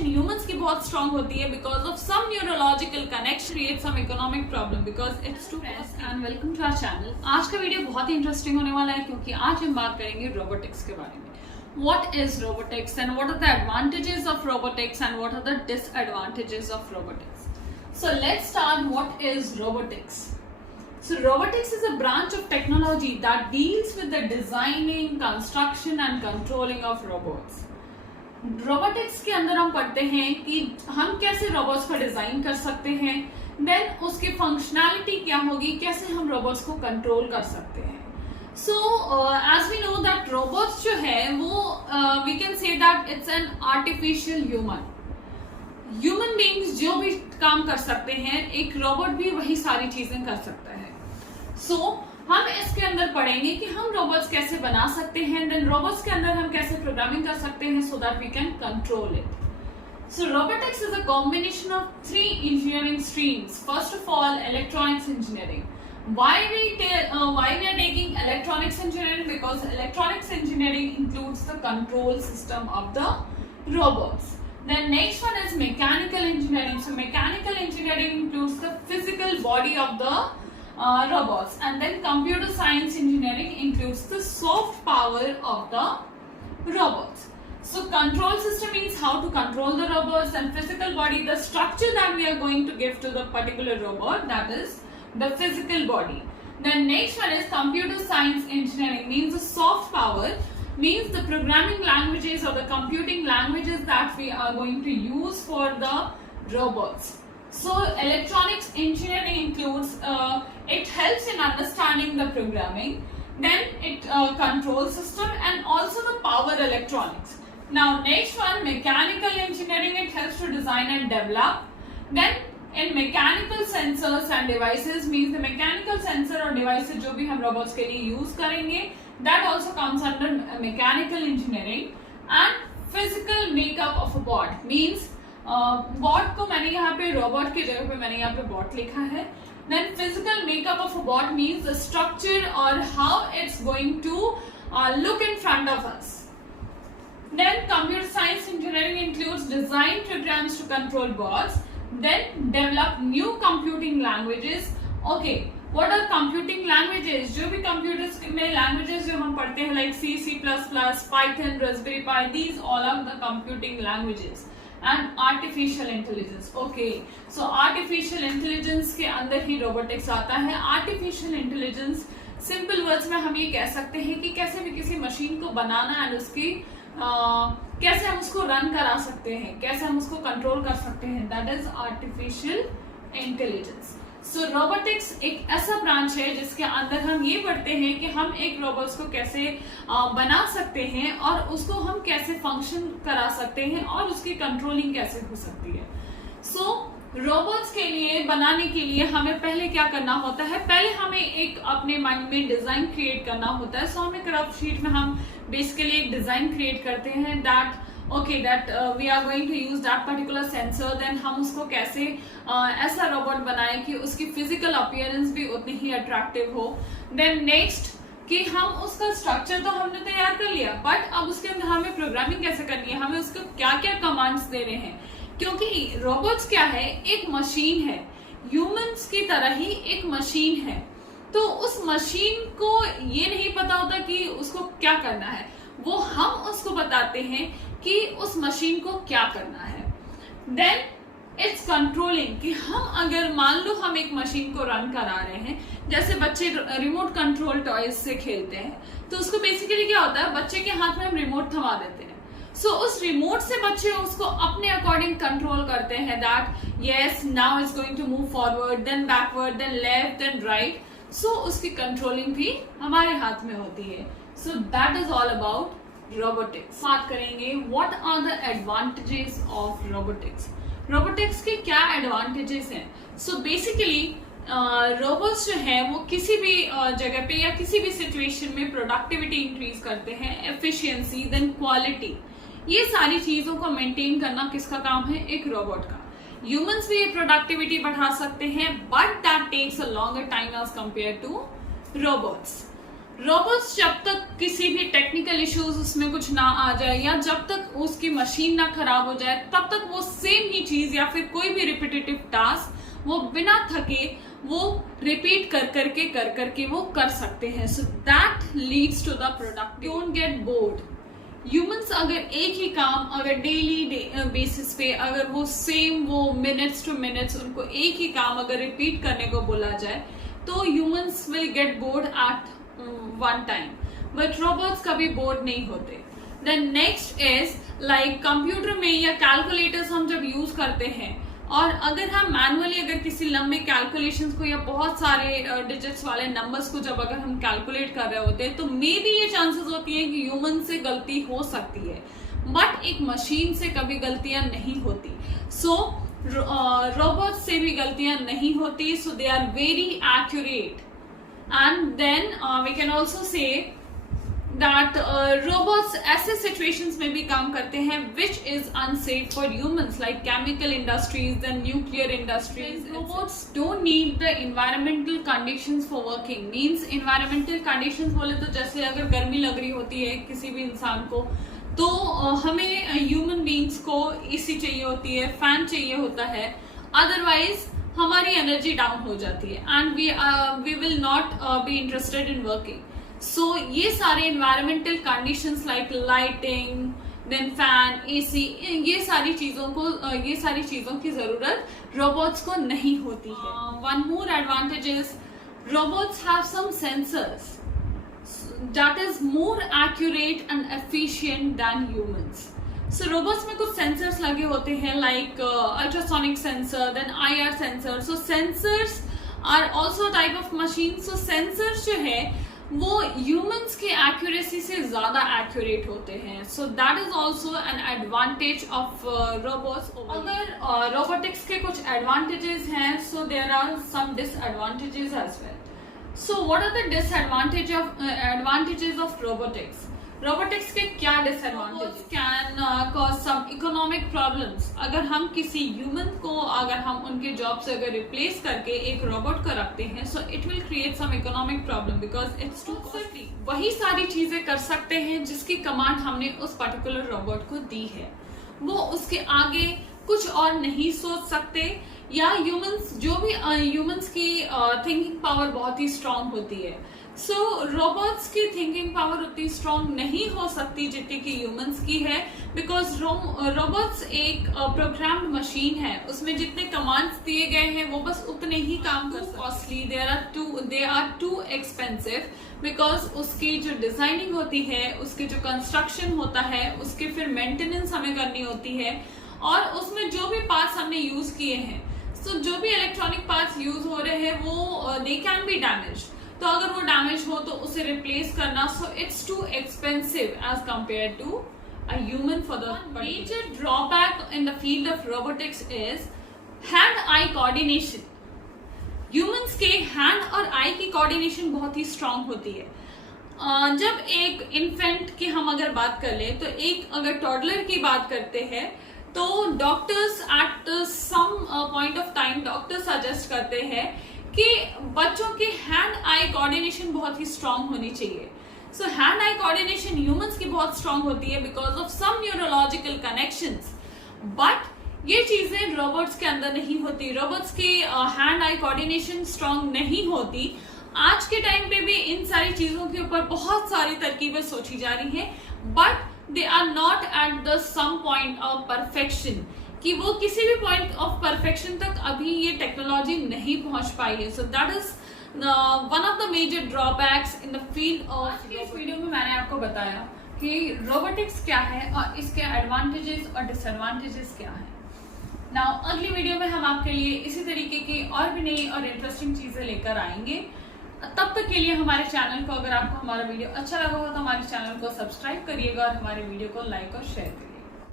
Connection humans की बहुत strong होती है because of some neurological connection create some economic problem because it's too and welcome to our channel. आज का video बहुत ही इंटरेस्टिंग होने वाला है क्योंकि आज हम बात करेंगे रोबोटिक्स के बारे में। What is robotics and what are the advantages of robotics and what are the disadvantages of robotics? So let's start. What is robotics? So robotics is a branch of technology that deals with the designing, construction and controlling of robots. Robotics के अंदर हम पढ़ते हैं कि हम कैसे robots को design कर सकते हैं, देन उसकी फंक्शनैलिटी क्या होगी, कैसे हम रोबोट्स को कंट्रोल कर सकते हैं। So as we know that robots जो है वो we can say that it's an artificial human beings जो भी काम कर सकते हैं, एक रोबोट भी वही सारी चीजें कर सकता है। सो हम इसके अंदर पढ़ेंगे कि हम रोबोट्स कैसे बना सकते हैं, देन रोबोट्स के अंदर हम कैसे प्रोग्रामिंग कर सकते हैं so that we can control it. So robotics is a combination of 3 engineering streams. First of all electronics engineering. Why we are taking electronics engineering? Because electronics engineering includes the control system of the robots. Then next one is mechanical engineering. So mechanical engineering includes the physical body of the robots. And then computer science engineering includes the soft power of the robots. So control system means how to control the robots, and physical body, the structure that we are going to give to the particular robot, that is the physical body. Then next one is computer science engineering, means the soft power, means the programming languages or the computing languages that we are going to use for the robots. So electronics engineering includes it helps in understanding the programming, then it control system and also the power electronics. Now next one, mechanical engineering, it helps to design and develop. Then in mechanical sensors and devices, means the mechanical sensor or devices जो भी हम robots के लिए use करेंगे, that also comes under mechanical engineering. And physical makeup of a bot, means bot को मैंने यहाँ पे robot की जगह पे मैंने यहाँ पे bot लिखा है। Then physical makeup of a bot means the structure or how it's going to look in front of us. Then computer science engineering includes design programs to control bots. Then develop new computing languages. Okay, what are computing languages? जो भी computers में languages जो हम पढ़ते हैं like C, C++, Python, Raspberry Pi, these all are the computing languages. And artificial intelligence. Okay, so artificial intelligence के अंदर ही robotics आता है। artificial intelligence simple words में हम ये कह सकते हैं कि कैसे भी किसी मशीन को बनाना and उसकी कैसे हम उसको रन करा सकते हैं, कैसे हम उसको कंट्रोल कर सकते हैं, that is artificial intelligence. So robotics एक ऐसा ब्रांच है जिसके अंदर हम ये पढ़ते हैं कि हम एक रोबोट्स को कैसे बना सकते हैं और उसको हम कैसे फंक्शन करा सकते हैं और उसकी कंट्रोलिंग कैसे हो सकती है। सो रोबोट्स के लिए बनाने के लिए हमें पहले क्या करना होता है, पहले हमें एक अपने माइंड में डिजाइन क्रिएट करना होता है। सो हमें रफ शीट में हम बेसिकली एक डिजाइन क्रिएट करते हैं that okay that we are going to use that particular sensor, then हम उसको कैसे ऐसा रोबोट बनाए कि उसकी फिजिकल अपीयरेंस भी उतनी ही अट्रैक्टिव हो। देन नेक्स्ट कि हम उसका स्ट्रक्चर तो हमने तैयार कर लिया, बट अब उसके अंदर हमें प्रोग्रामिंग कैसे करनी है, हमें उसको क्या क्या कमांड्स देने हैं, क्योंकि रोबोट्स क्या है, एक मशीन है, ह्यूमंस की तरह ही एक मशीन है। तो उस मशीन को ये नहीं पता होता कि उसको क्या करना है, वो हम उसको बताते हैं कि उस मशीन को क्या करना है। देन इट्स कंट्रोलिंग, कि हम अगर मान लो हम एक मशीन को रन करा रहे हैं, जैसे बच्चे रिमोट कंट्रोल टॉयज से खेलते हैं, तो उसको बेसिकली क्या होता है, बच्चे के हाथ में हम रिमोट थमा देते हैं। सो उस रिमोट से बच्चे उसको अपने अकॉर्डिंग कंट्रोल करते हैं that yes now it's going to move forward, then backward, then left, then right. So उसकी कंट्रोलिंग भी हमारे हाथ में होती है। So that is all about robotics. बात करेंगे what are the advantages of robotics. Robotics के क्या एडवांटेजेस हैं। सो बेसिकली रोबोट्स जो है वो किसी भी जगह पे या किसी भी सिचुएशन में प्रोडक्टिविटी इंक्रीज करते हैं, एफिशिएंसी, देन क्वालिटी, ये सारी चीजों को मेंटेन करना किसका काम है, एक रोबोट का। ह्यूमंस भी ये प्रोडक्टिविटी बढ़ा सकते हैं, but that takes a longer time as compared to robots. Robots जब तक किसी भी टेक्निकल इश्यूज उसमें कुछ ना आ जाए या जब तक उसकी मशीन ना खराब हो जाए तब तक वो सेम ही चीज या फिर कोई भी रिपीटेटिव टास्क वो बिना थके वो रिपीट कर करके वो कर सकते हैं. So that leads to the product. Don't get bored. Humans अगर एक ही काम अगर डेली बेसिस पे अगर वो सेम वो मिनट्स टू मिनट्स उनको एक ही काम अगर रिपीट करने को बोला जाए तो humans will get bored at one time, but robots कभी बोर्ड नहीं होते. Then next is like computer में या कैलकुलेटर्स हम जब यूज करते हैं और अगर हम मैनुअली अगर किसी लंबे कैलकुलेशंस को या बहुत सारे डिजिट्स वाले नंबर्स को जब अगर हम कैलकुलेट कर रहे होते हैं तो मे बी ये चांसेस होती है कि ह्यूमन से गलती हो सकती है, बट एक मशीन से कभी गलतियां नहीं होती. सो रोबोट से भी गलतियां नहीं होती. So they are very accurate. And then we can also say that robots ऐसे situations में भी काम करते हैं which is unsafe for humans like chemical industries, the nuclear industries. Robots don't need the environmental conditions for working. Means environmental conditions बोले तो जैसे अगर गर्मी लग रही होती है किसी भी इंसान को तो हमें ह्यूमन बींग्स को एसी चाहिए होती है, फैन चाहिए होता है, अदरवाइज हमारी एनर्जी डाउन हो जाती है and we will not be interested in working. So ये सारे environmental conditions like lighting then fan AC ये सारी चीजों की जरूरत रोबोट्स को नहीं होती है. One more advantage is robots have some sensors that is more accurate and efficient than humans. So robots में कुछ सेंसर्स लगे होते हैं like ultrasonic sensor then IR sensor. So sensors are also type of machine. So sensors जो है वो humans के accuracy से ज्यादा एक्यूरेट होते हैं. So that is also an advantage of robots. अगर रोबोटिक्स के कुछ एडवांटेजेस हैं so there are some disadvantages as well. So what are the advantages of robotics? Robotics के क्या disadvantages? Can cause some economic problems. अगर हम किसी human को अगर हम उनके जॉब से अगर रिप्लेस करके एक रोबोट को रखते हैं so it will create some economic problem because it's too costly. वही सारी चीजें कर सकते हैं जिसकी कमांड हमने उस पर्टिकुलर रोबोट को दी है. वो उसके आगे कुछ और नहीं सोच सकते या ह्यूमंस जो भी ह्यूमंस की थिंकिंग पावर बहुत ही स्ट्रांग होती है. सो रोबोट्स की थिंकिंग पावर उतनी स्ट्रांग नहीं हो सकती जितनी कि ह्यूमंस की है बिकॉज रोबोट्स एक प्रोग्राम्ड मशीन है. उसमें जितने कमांड्स दिए गए हैं वो बस उतने ही काम कर सकते. Costly they are too expensive because उसकी जो डिजाइनिंग होती है उसके जो कंस्ट्रक्शन होता है उसके फिर मेंटेनेंस हमें करनी होती है और उसमें जो भी पार्ट्स हमने यूज किए हैं सो जो भी इलेक्ट्रॉनिक पार्ट्स यूज हो रहे हैं वो दे कैन बी डैमेज. तो अगर वो डैमेज हो तो उसे रिप्लेस करना so it's too expensive as compared to a human for the. Major drawback in the field of robotics is hand eye coordination. Humans के हैंड और आई की कोऑर्डिनेशन बहुत ही स्ट्रांग होती है. जब एक इन्फेंट की हम अगर बात कर ले तो एक अगर टॉडलर की बात करते हैं तो doctors at some point of time doctors suggest करते हैं कि बच्चों के हैंड आई कोऑर्डिनेशन बहुत ही स्ट्रांग होनी चाहिए. So hand eye coordination humans की बहुत स्ट्रांग होती है because of some neurological connections, but ये चीजें रोबोट्स के अंदर नहीं होती. रोबोट्स की हैंड आई कोऑर्डिनेशन स्ट्रांग नहीं होती. आज के टाइम पे भी इन सारी चीजों के ऊपर बहुत सारी तरकीबें सोची जा रही हैं but they are not at the some point of perfection कि वो किसी भी पॉइंट ऑफ परफेक्शन तक अभी ये टेक्नोलॉजी नहीं पहुंच पाई है. So that is one of the major drawbacks in the field of. इस वीडियो में मैंने आपको बताया कि रोबोटिक्स क्या है और इसके एडवांटेजेस और डिसएडवांटेजेस क्या है. नाउ अगली वीडियो में हम आपके लिए इसी तरीके की और भी नई और इंटरेस्टिंग चीजें लेकर आएंगे. तब तक के लिए हमारे चैनल को अगर आपको हमारा वीडियो अच्छा लगा हो तो हमारे चैनल को सब्सक्राइब करिएगा और हमारे वीडियो को लाइक और शेयर करिए.